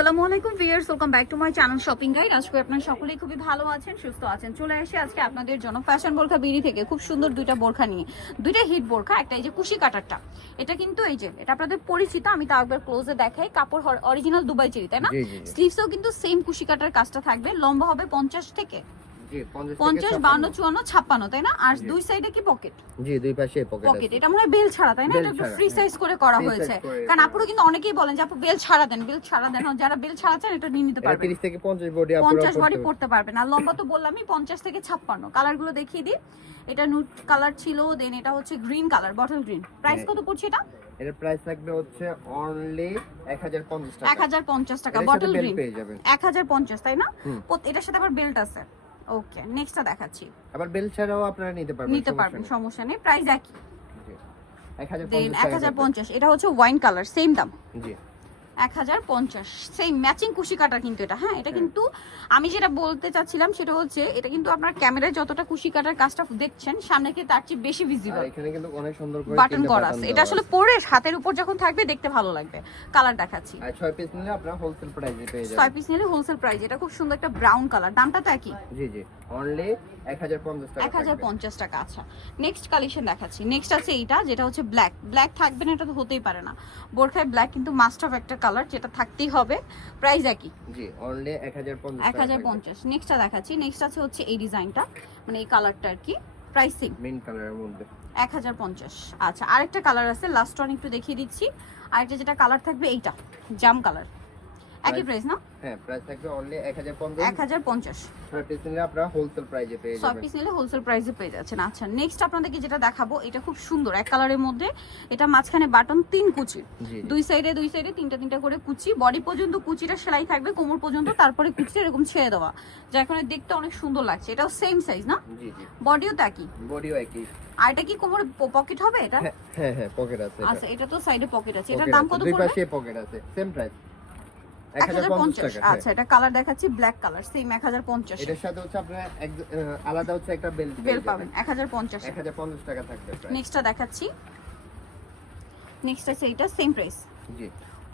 আসসালামু আলাইকুম viewers, welcome back to my channel shopping guide. আজকে আপনারা সকলেই খুবই ভালো আছেন, সুস্থ আছেন। চলে আসি আজকে আপনাদের জন্য ফ্যাশন বোরখা বিডি থেকে খুব সুন্দর দুইটা বোরখা নিয়ে, দুইটা হিট বোরখা। একটা এই যে কুশি কাটারটা, এটা কিন্তু এই যে এটা আপনাদের পরিচিত, আমি তো একবার ক্লোজে দেখাই। কাপড় অরিজিনাল দুবাই চেরি, তাই না? স্লিভসও কিন্তু সেম কুশি কাটার কাজটা থাকবে। লম্বা হবে 50 থেকে 50, 52, 54, 56, তাই না? আর দুই সাইডে কি পকেট? জি, দুই পাশে পকেট। এটা মনে হয় বেল ছাড়া, তাই না? এটা একটু ফ্রি সাইজ করে করা হয়েছে, কারণ আপুরা কিন্তু অনেকেই বলেন যে আপু বেল ছাড়া দেন, বেল ছাড়া দেন। যারা বেল ছাড়া চান এটা নিয়ে নিতে পারবেন। 30 থেকে 50 বডি আপুরা 50 বডি পড়তে পারবেন। আর লম্বা তো বললামই 50 থেকে 56। কালারগুলো দেখিয়ে দিই। এটা নুড কালার ছিল, দেন এটা হচ্ছে green colour, bottle green. Price কত পড়ছে এটা? এর প্রাইস থাকবে হচ্ছে অনলি 1050 টাকা। 1050 টাকা বটল গ্রিন পেয়ে যাবেন। 1050, তাই না? এটার সাথে আবার বেল্ট আছে। ওকে, নেক্সটটা দেখাচ্ছি। আবার বেল ছাড়াও আপনারা নিতে পারবেন, সমস্যা নেই। প্রাইস একই, 1050 1050। এটা হচ্ছে ওয়াইন কালার, সেম দাম। জি, 1050, সেম ম্যাচিং কুশি কাটা কিন্তু এটা। হ্যাঁ, এটা কিন্তু আমি যেটা বলতে চাচ্ছিলাম সেটা হচ্ছে এটা কিন্তু আপনার ক্যামেরায় যতটা কুশি কাটার কাজটা দেখছেন, সামনে কি তার চেয়ে বেশি ভিজিবল। এখানে কিন্তু অনেক সুন্দর করে বাটন করা আছে। এটা আসলে পরে হাতের উপর যখন থাকবে দেখতে ভালো লাগবে। কালার দেখাচ্ছি। আর 6 পিস নিলে আপনারা হোলসেল প্রাইসে পেয়ে যাবেন। 6 পিস নিলে হোলসেল প্রাইস। এটা খুব সুন্দর একটা ব্রাউন কালার, দামটা তো একই। জি, অনলি 1050 টাকা। 1050 টাকা। আচ্ছা, নেক্সট কালেকশন দেখাচ্ছি। নেক্সট আছে এইটা, যেটা হচ্ছে ব্ল্যাক থাকবে না, এটা তো হতেই পারে না। বোরখায় ব্ল্যাক কিন্তু মাস্ট অফ একটা কালার, যেটা থাকতেই হবে। প্রাইস একই, জি, অনলি 1050 টাকা। 1050। নেক্সটটা দেখাচ্ছি। নেক্সট আছে হচ্ছে এই ডিজাইনটা, মানে এই কালারটা আর কি। প্রাইস সেম, মেইন কালারের মধ্যে 1050। আচ্ছা, আরেকটা কালার আছে, লাস্ট ওয়ান একটু দেখিয়ে দিচ্ছি। আরেকটা যেটা কালার থাকবে এইটা, জাম কালার। একই প্রাইস না? হ্যাঁ, প্রাইস থাকবে অনলি 1050। 1050। 6 পিস নিলে আপনারা হোলসেল প্রাইসে পেয়ে 6 যাবেন। পিস নিলে হোলসেল প্রাইসে পেয়ে যাচ্ছেন। আচ্ছা, নেক্সট আপনাদেরকে যেটা দেখাবো, এটা খুব সুন্দর এক কালারের মধ্যে। এটা মাঝখানে বাটন 3 কুচি, দুই সাইডে তিনটা করে কুচি। বডি পর্যন্ত কুচিটা সেলাই থাকবে, কোমর পর্যন্ত, তারপরে কুচিটা এরকম ছেড়ে দেওয়া, যার কারণে দেখতে অনেক সুন্দর লাগছে। এটাও সেম সাইজ না? জি, বডিও তো একই। বডিও একই। আর এটা কি কোমরে পকেট হবে এটা? হ্যাঁ, পকেট আছে। আচ্ছা, এটা তো সাইডে পকেট আছে। এটার দাম কত পড়বে? দুই পাশে পকেট আছে, সেম প্রাইস 1050 টাকা। আচ্ছা, এটা কালার দেখাচ্ছি, ব্ল্যাক কালার, সেম 1050। এটার সাথে হচ্ছে আপনারা আলাদা হচ্ছে একটা বেল পাবেন 1050। 1050 টাকা থাকবে প্রাইস। নেক্সটটা দেখাচ্ছি। নেক্সট আছে এটা, সেম প্রাইস। জি,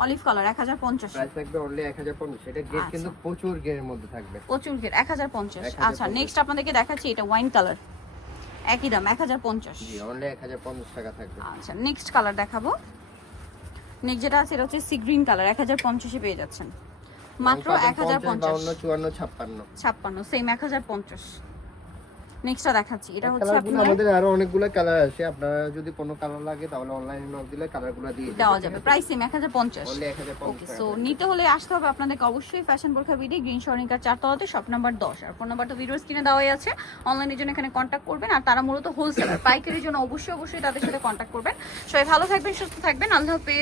অলিভ কালার 1050। প্রাইস থাকবে অনলি 1050। এটা গেট কিন্তু প্রচুর গেরের মধ্যে থাকবে, প্রচুর গেট। 1050। আচ্ছা, নেক্সট আপনাদেরকে দেখাচ্ছি, এটা ওয়াইন কালার, একই দাম 1050। জি, অনলি 1050 টাকা থাকবে। আচ্ছা, নেক্সট কালার দেখাবো। নেক্সট যেটা আছে এটা হচ্ছে সি গ্রিন কালার, 1050 এ পেয়ে যাচ্ছেন মাত্র 1050। 52, 54, 56, সেম 1050। নেক্সটটা দেখাচ্ছি, এটা হচ্ছে আপনাদের আমাদের আরো অনেকগুলো কালার আছে। আপনারা যদি কোনো কালার লাগে তাহলে অনলাইনে নক দিলে কালারগুলো দিয়ে দেওয়া যাবে। Price same 1050। অনলি 1050 ওকে, সো নিতে হলে আসতে হবে আপনাদেরকে অবশ্যই ফ্যাশন বোরখা বিডি, গ্রিন শর্নিকার 4 তলাতে, শপ নাম্বার 10। আর ফোন নাম্বারটা ভিডিওর স্ক্রিনে দেওয়াই আছে। অনলাইনের জন্য এখানে কন্ট্যাক্ট করবেন। আর তারা মূলত হোলসেলার, পাইকারির জন্য অবশ্যই তাদের সাথে কন্ট্যাক্ট করবেন। সবাই ভালো থাকবেন, সুস্থ থাকবেন। আল্লাহ হাফেজ।